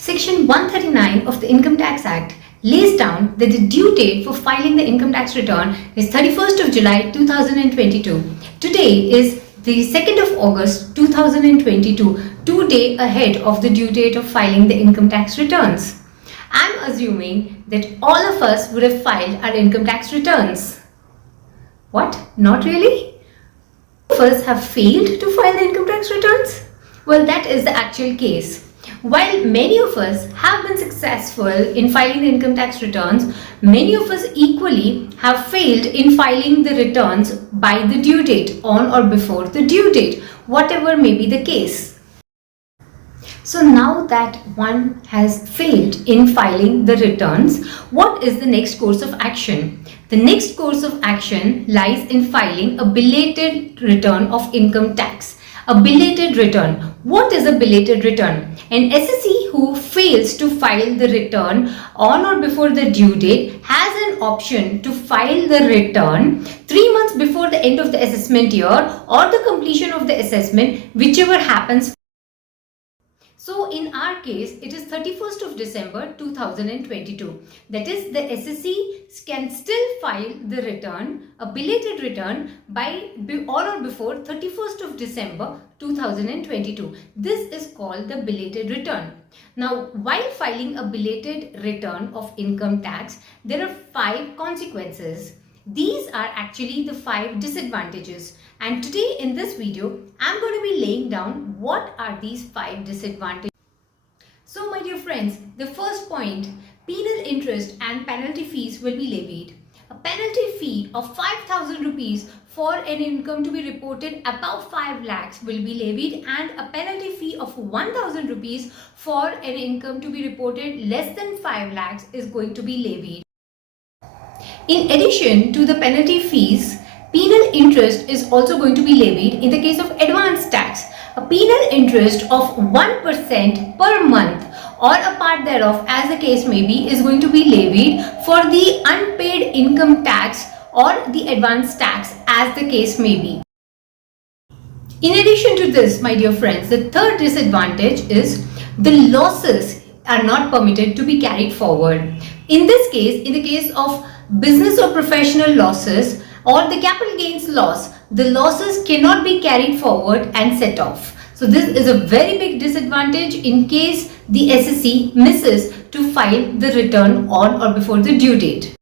Section 139 of the Income Tax Act lays down that the due date for filing the income tax return is 31st of July 2022. Today is the 2nd of August 2022, 2 days ahead of the due date of filing the income tax returns. I'm assuming that all of us would have filed our income tax returns. What? Not really? Of us have failed to file the income tax returns? Well, that is the actual case. While many of us have been successful in filing the income tax returns, many of us equally have failed in filing the returns by the due date, on or before the due date, whatever may be the case. So now that one has failed in filing the returns, what is the next course of action? The next course of action lies in filing a belated return of income tax. A belated return. What is a belated return? An assessee who fails to file the return on or before the due date has an option to file the return 3 months before the end of the assessment year or the completion of the assessment, whichever happens. So in our case, it is 31st of December 2022. That is, the assessee can still file the return, a belated return, by on or before 31st of December 2022. This is called the belated return. Now, while filing a belated return of income tax, there are 5 consequences. These are actually the 5 disadvantages, and today in this video I'm going to be laying down what are these 5 disadvantages. So my dear friends, the first point, penal interest and penalty fees will be levied. A penalty fee of 5,000 rupees for an income to be reported above 5 lakhs will be levied, and a penalty fee of 1,000 rupees for an income to be reported less than 5 lakhs is going to be levied. In addition to the penalty fees, penal interest is also going to be levied in the case of advance tax. A penal interest of 1% per month or a part thereof, as the case may be, is going to be levied for the unpaid income tax or the advance tax, as the case may be. In addition to this, my dear friends, the third disadvantage is the losses are not permitted to be carried forward. In this case, in the case of business or professional losses or the capital gains loss, the losses cannot be carried forward and set off. So this is a very big disadvantage in case the assessee misses to file the return on or before the due date.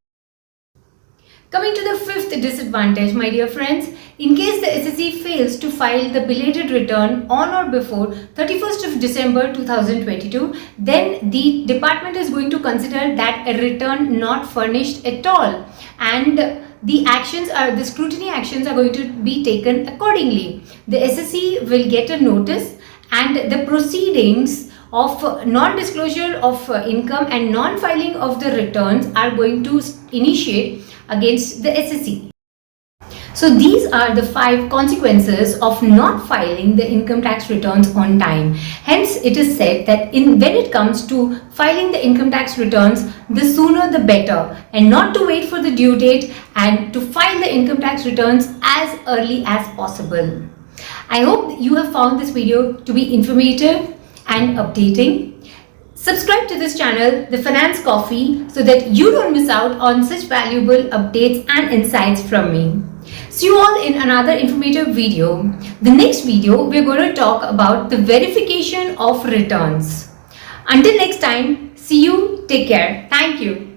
Coming to the fifth disadvantage, my dear friends, in case the assessee fails to file the belated return on or before 31st of December 2022, then the department is going to consider that a return not furnished at all, and the scrutiny actions are going to be taken accordingly. The assessee will get a notice, and the proceedings of non-disclosure of income and non-filing of the returns are going to initiate against the assessee. So these are the 5 consequences of not filing the income tax returns on time. Hence, it is said that when it comes to filing the income tax returns, the sooner the better, and not to wait for the due date, and to file the income tax returns as early as possible. I hope you have found this video to be informative and updating. Subscribe to this channel, The Finance Coffee, so that you don't miss out on such valuable updates and insights from me. See you all in another informative video. The next video, we're going to talk about the verification of returns. Until next time, see you, take care. Thank you.